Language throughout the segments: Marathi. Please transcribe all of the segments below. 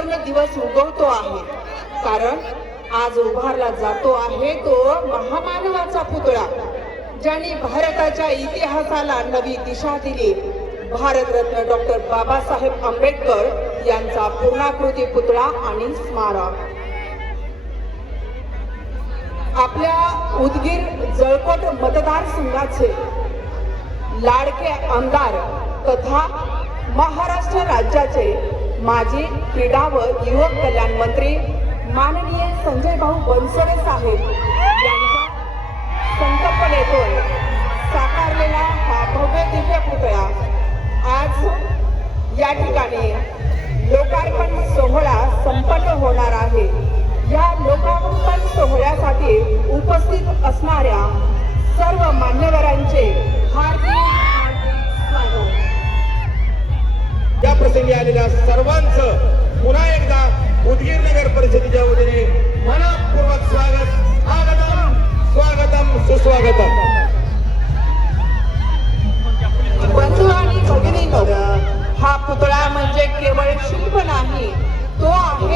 सुवर्ण दिवस उगवतो आहे. कारण आज उभारला जातो आहे तो महामानवाचा पुतळा ज्यांनी भारताच्या इतिहासाला नवी दिशा दिली. भारतरत्न डॉक्टर बाबासाहेब आंबेडकर यांचा पूर्णाकृती पुतळा आणि स्मारक. आपल्या उदगीर जळकोट मतदारसंघाचे लाडके आमदार तथा महाराष्ट्र राज्याचे माजी क्रीडा व युवक कल्याण मंत्री माननीय संजय भाऊ बनसोडे साहेब यांच्या संकल्पनेतून साकारलेला हा भव्य दिव्य पुतळा आज या ठिकाणी लोकार्पण सोहळा संपन्न होणार आहे. या लोकार्पण सोहळ्यासाठी उपस्थित असणाऱ्या सर्व मान्यवरांचे हार्दिक हार्दिक स्वागत. प्रसंगी आलेल्या सर्वांचं पुन्हा एकदा उदगीर नगर परिषदेच्या वतीने मनपूर्वक स्वागत स्वागतम स्वागतम सुस्वागतम. बंधू आणि भगिनींनो हा पुतळा म्हणजे केवळ शिल्प नाही तो आहे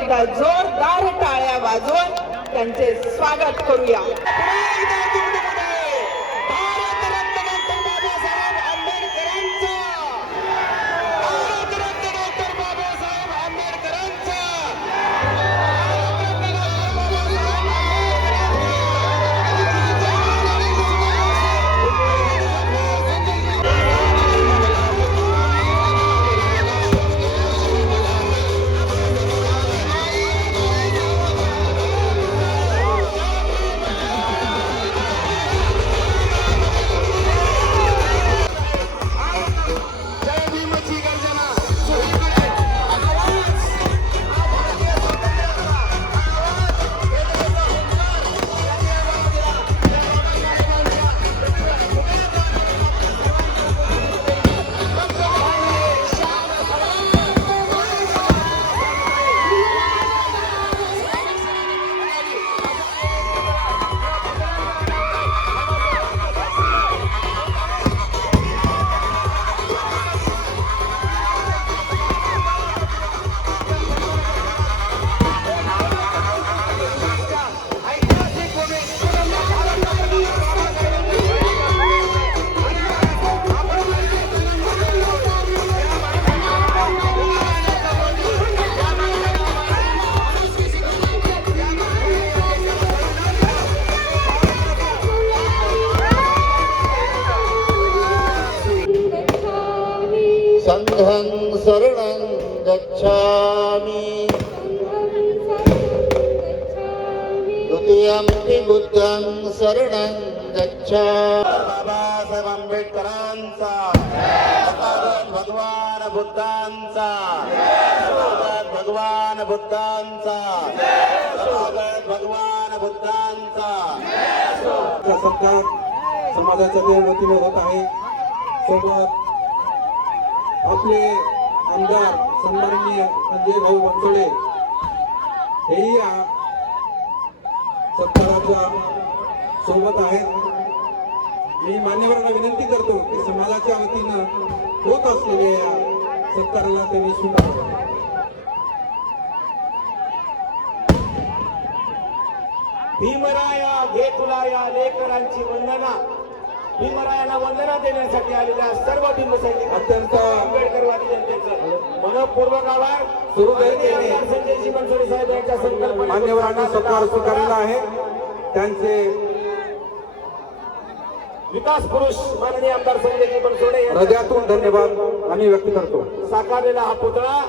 एकदा जोरदार टाळ्या वाजवून त्यांचे स्वागत करूया. सङ्घं शरणं गच्छामि। द्वितीयं बुद्धं शरणं गच्छामि। बाबासाहेब आंबेडकरांचा। भगवान बुद्धांचा। भगवान बुद्धांचा भगवान बुद्धांचा। सत्कार समाजाच्या वतीने होत आहे. सोबत आपले आमदार सन्माननीय संजय भाऊ बनसोडे हेही या सत्काराच्या सोबत आहेत. मी मान्यवरांना विनंती करतो की समाजाच्या वतीनं होत असलेल्या या सत्काराला त्यांनी स्वीकारावं भीमराया घे तुला या लेकरांची वंदना. भीमरायांना वंदना देण्यासाठी आलेल्या सर्व भीम सैनिक अत्यंत आंबेडकरवादी जनतेचं मनपूर्वक आभार सुहृदयतेने माननीय आमदार संजयजी बनसोडे साहेब यांच्या मान्यवरांनी सत्कार स्वीकारलेला आहे. त्यांचे विकास पुरुष माननीय आमदार संजयजी बनसोडे हृदयातून धन्यवाद आम्ही व्यक्त करतो. साकारलेला हा पुतळा.